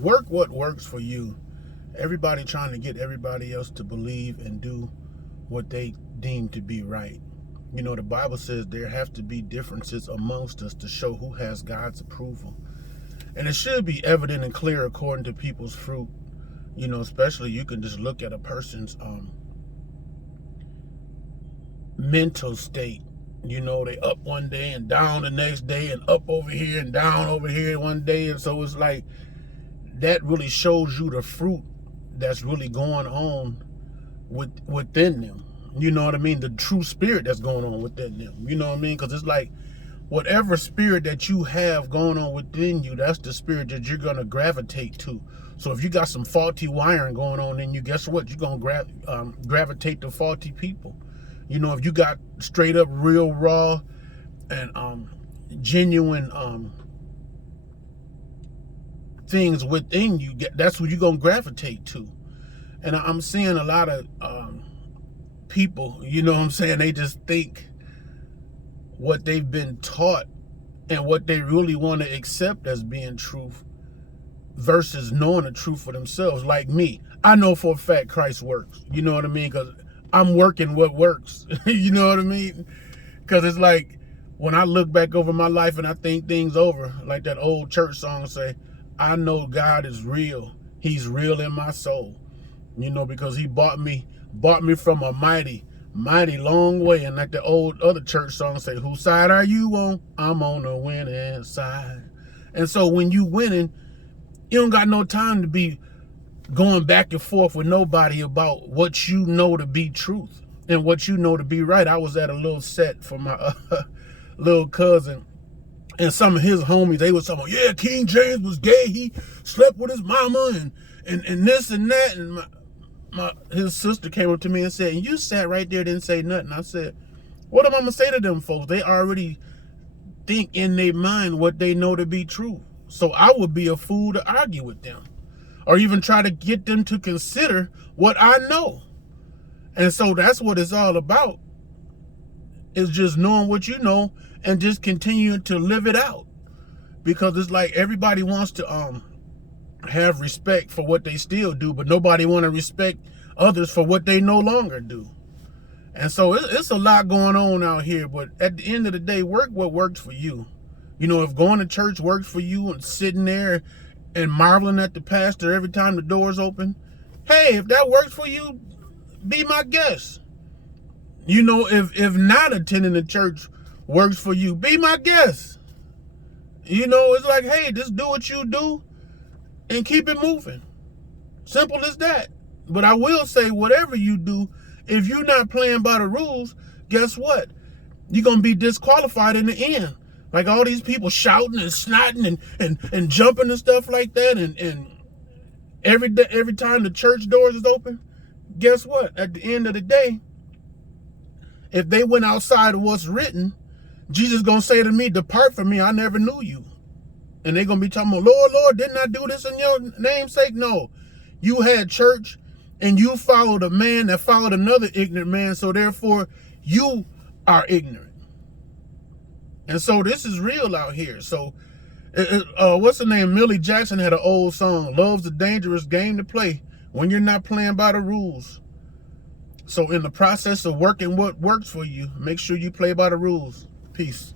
Work what works for you. Everybody trying to get everybody else to believe and do what they deem to be right. You know, the Bible says there have to be differences amongst us to show who has God's approval. And it should be evident and clear according to people's fruit. You know, especially you can just look at a person's mental state. You know, they up one day and down the next day, and up over here and down over here one day. And so it's like, that really shows you the fruit that's really going on within them. You know what I mean? The true spirit that's going on within them. You know what I mean? Because it's like, whatever spirit that you have going on within you, that's the spirit that you're going to gravitate to. So if you got some faulty wiring going on in you, guess what? You're going to gravitate to faulty people. You know, if you got straight up real raw and genuine things within you, that's who you're going to gravitate to. And I'm seeing a lot of people, you know what I'm saying, they just think what they've been taught and what they really want to accept as being truth versus knowing the truth for themselves. Like me, I know for a fact Christ works. You know what I mean? Because I'm working what works. You know what I mean? Because it's like, when I look back over my life and I think things over, like that old church song say, I know God is real. He's real in my soul. You know, because he bought me from a mighty long way. And like the old other church song say, whose side are you on? I'm on the winning side. And so when you winning, you don't got no time to be going back and forth with nobody about what you know to be truth and what you know to be right. I was at a little set for my little cousin, and some of his homies, they was talking, yeah, King James was gay. He slept with his mama and this and that. And his sister came up to me and said, and you sat right there, didn't say nothing. I said, what am I gonna say to them folks? They already think in their mind what they know to be true. So I would be a fool to argue with them or even try to get them to consider what I know. And so that's what it's all about, is just knowing what you know and just continuing to live it out. Because it's like, everybody wants to have respect for what they still do, but nobody want to respect others for what they no longer do. And so it's a lot going on out here, but at the end of the day, work what works for you. You know, if going to church works for you and sitting there and marveling at the pastor every time the doors open, hey, if that works for you, be my guest. You know, if not attending the church works for you, be my guest. You know, it's like, hey, just do what you do and keep it moving. Simple as that. But I will say, whatever you do, if you're not playing by the rules, guess what? You're going to be disqualified in the end. Like all these people shouting and snotting and jumping and stuff like that. And every time the church doors is open, guess what? At the end of the day, if they went outside of what's written, Jesus going to say to me, depart from me, I never knew you. And they're going to be talking about, Lord, Lord, didn't I do this in your name's sake? No. You had church and you followed a man that followed another ignorant man. So therefore, you are ignorant. And so this is real out here. So what's the name? Millie Jackson had an old song, Love's a Dangerous Game to Play when you're not playing by the rules. So in the process of working what works for you, make sure you play by the rules. Peace.